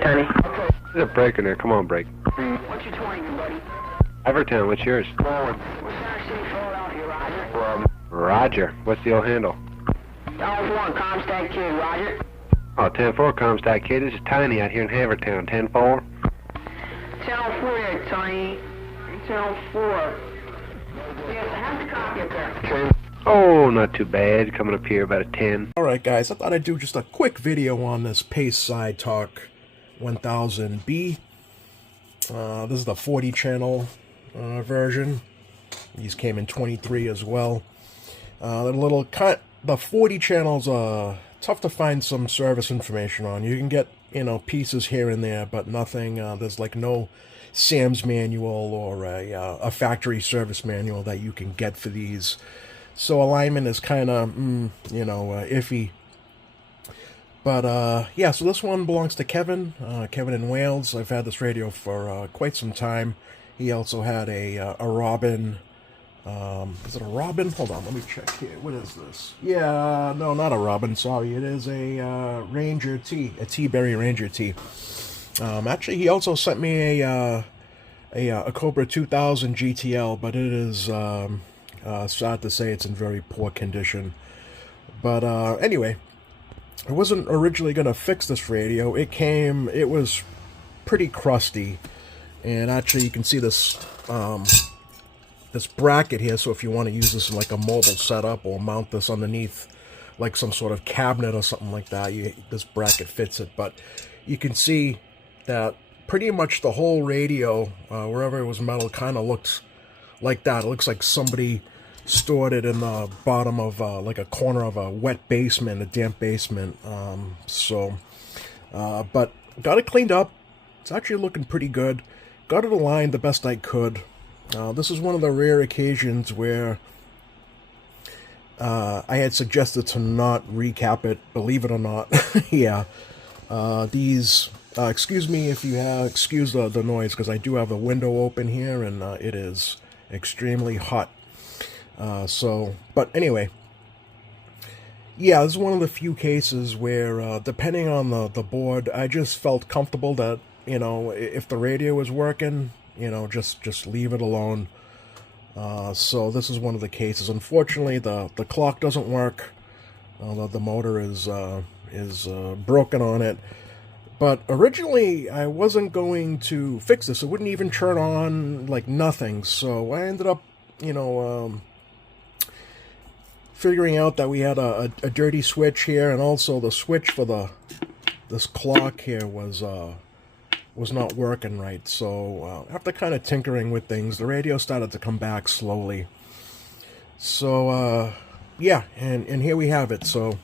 Tony. There's a break in there. Come on, break. What's your 20, buddy? Everton, what's yours? Forward. What's Center City, Philadelphia, Roger? Roger. What's the old handle? Dollar 1, Comstock Kid, Roger. Oh, 10-4 Comstock Kid. This is Tiny out here in Havertown. 10-4. 1004 there, Tony. 1004. Yes, I have the copy up there. Oh, not too bad. Coming up here about a 10. Alright guys, I thought I'd do just a quick video on this Pace Sidetalk 1000B. This is the 40 channel version. These came in 23 as well. The 40 channels are tough to find some service information on. You can get, pieces here and there, but nothing, there's like no Sam's manual or a factory service manual that you can get for these. So alignment is kind of, iffy. But, yeah, so this one belongs to Kevin. Kevin in Wales. I've had this radio for quite some time. He also had a Robin. Is it a Robin? Hold on, let me check here. What is this? Yeah, no, not a Robin, sorry. It is a Ranger T, a T-Berry Ranger T. Actually, he also sent me a Cobra 2000 GTL, but it is... sad to say it's in very poor condition. But anyway, I wasn't originally going to fix this radio. It was pretty crusty. And actually you can see this this bracket here, so if you want to use this in like a mobile setup or mount this underneath like some sort of cabinet or something like that, this bracket fits it. But you can see that pretty much the whole radio, wherever it was metal, kind of looks like that. It looks like somebody stored it in the bottom of like a corner of a wet basement, a damp basement. But got it cleaned up. It's actually looking pretty good. Got it aligned the best I could. This is one of the rare occasions where I had suggested to not recap it, believe it or not. Yeah. Excuse me if you excuse the noise, because I do have a window open here and it is extremely hot. But anyway, yeah, this is one of the few cases where, depending on the board, I just felt comfortable that, if the radio was working, just leave it alone. So this is one of the cases. Unfortunately, the clock doesn't work. The motor is broken on it. But originally, I wasn't going to fix this. It wouldn't even turn on, like nothing. So I ended up, figuring out that we had a dirty switch here, and also the switch for this clock here was not working right. So after kind of tinkering with things, the radio started to come back slowly. So yeah, and here we have it. So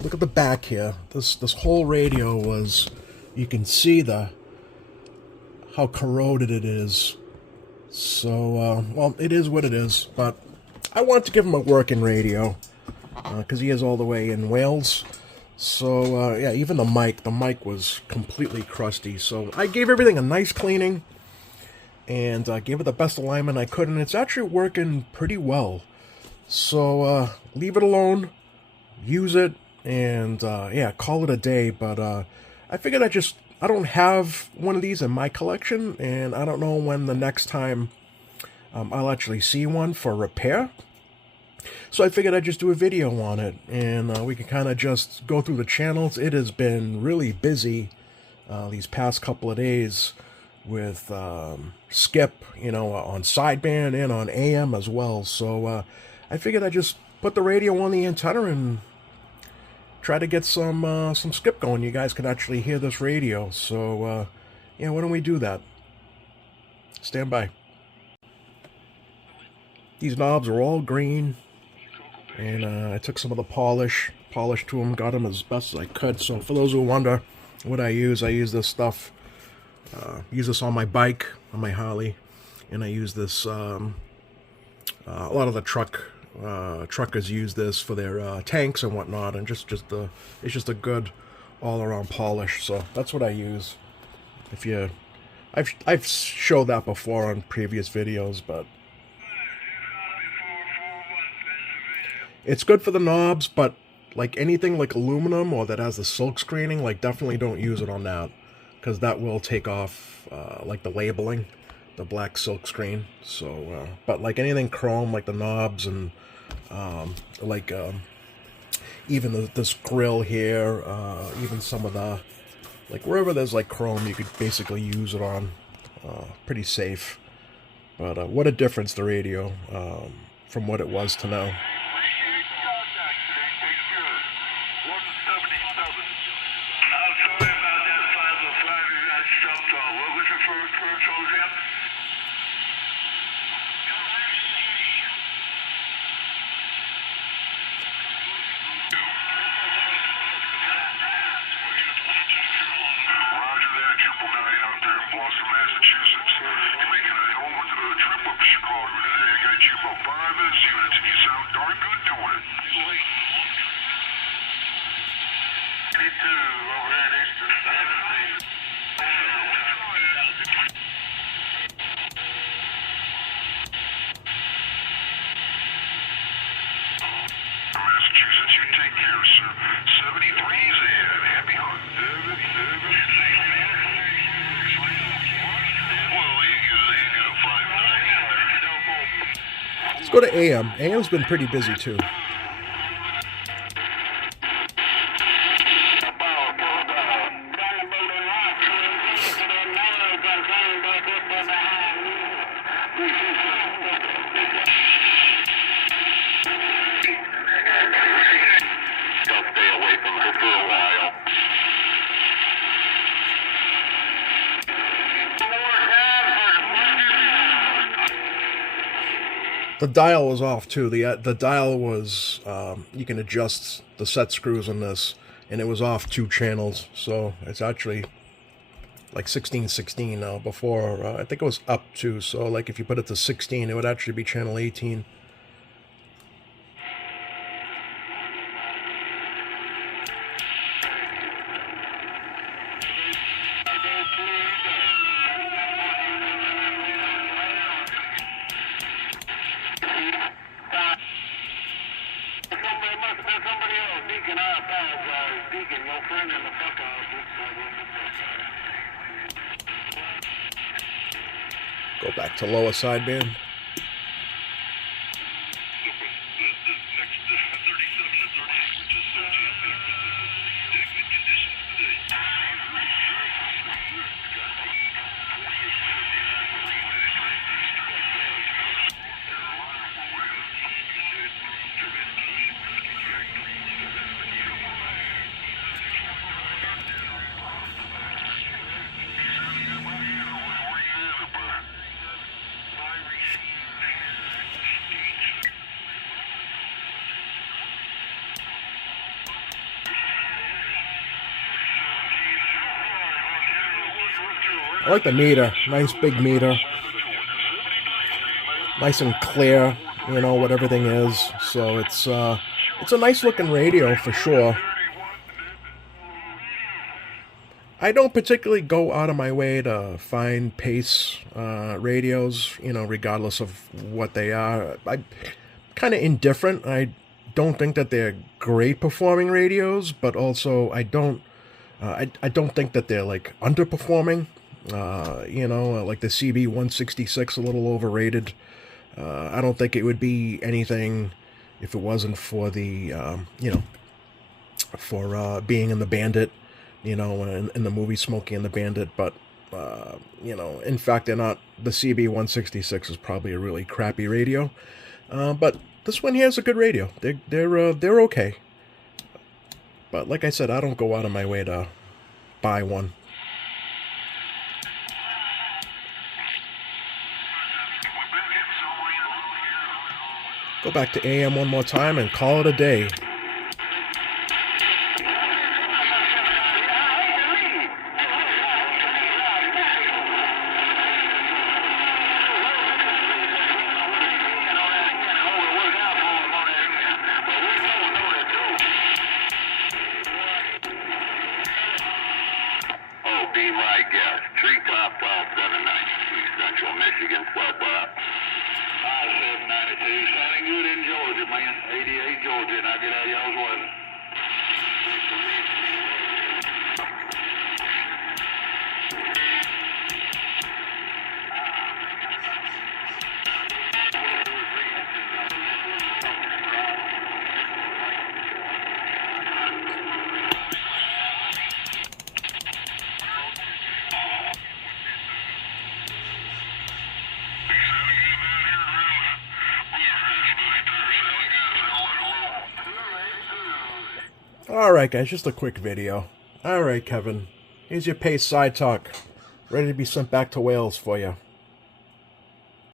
look at the back here. This whole radio was, you can see how corroded it is. So well, it is what it is, but I wanted to give him a working radio, because he is all the way in Wales. So, yeah, even the mic was completely crusty. So I gave everything a nice cleaning, and gave it the best alignment I could, and it's actually working pretty well. So, leave it alone, use it, and, yeah, call it a day. But I figured I don't have one of these in my collection, and I don't know when the next time I'll actually see one for repair. So I figured I'd just do a video on it, and we can kind of just go through the channels. It has been really busy these past couple of days with skip, on sideband and on AM as well. So I figured I'd just put the radio on the antenna and try to get some skip going. You guys can actually hear this radio. So yeah, why don't we do that? Stand by. These knobs are all green, and I took some of the polish to them, got them as best as I could. So for those who wonder what I use this stuff. Use this on my bike, on my Harley, and I use this. A lot of the truckers use this for their tanks and whatnot, and it's just a good all-around polish. So that's what I use. I've showed that before on previous videos, but it's good for the knobs. But like anything like aluminum or that has the silk screening, like definitely don't use it on that. because that will take off like the labeling, the black silk screen. So, but like anything chrome, like the knobs and like even this grill here, even some of the, like wherever there's like chrome, you could basically use it on. Pretty safe. But what a difference the radio from what it was to now. Massachusetts. You're making a hell of a trip up to Chicago today. I got you about 5 units, and you sound darn good doing it. 82 over at Eastern. Massachusetts, you take care, sir. 73's in. Happy hunt. Let's go to AM. AM's been pretty busy too. The dial was off too. The dial was you can adjust the set screws on this, and it was off 2 channels. So it's actually like 16/16 now. Before I think it was up 2. So like if you put it to 16, it would actually be channel 18. Go back to lower sideband. I like the meter. Nice big meter. Nice and clear, you know, what everything is. So it's a nice looking radio for sure. I don't particularly go out of my way to find Pace radios, you know, regardless of what they are. I'm kind of indifferent. I don't think that they're great performing radios, but also I don't think that they're like underperforming. You know, like the CB166, a little overrated. I don't think it would be anything if it wasn't for the, you know, for being in the Bandit, you know, in the movie Smokey and the Bandit. But, you know, in fact, they're not. The CB166 is probably a really crappy radio. But this one here is a good radio. They're okay. But like I said, I don't go out of my way to buy one. Go back to AM one more time and call it a day. Be my guest. Treetop 1279, Central Michigan, sub 5792. Sounding good in Georgia, man. 88 Georgia, and I'll get out of y'all's way. Alright guys, just a quick video. Alright Kevin, here's your pace side talk. Ready to be sent back to Wales for you.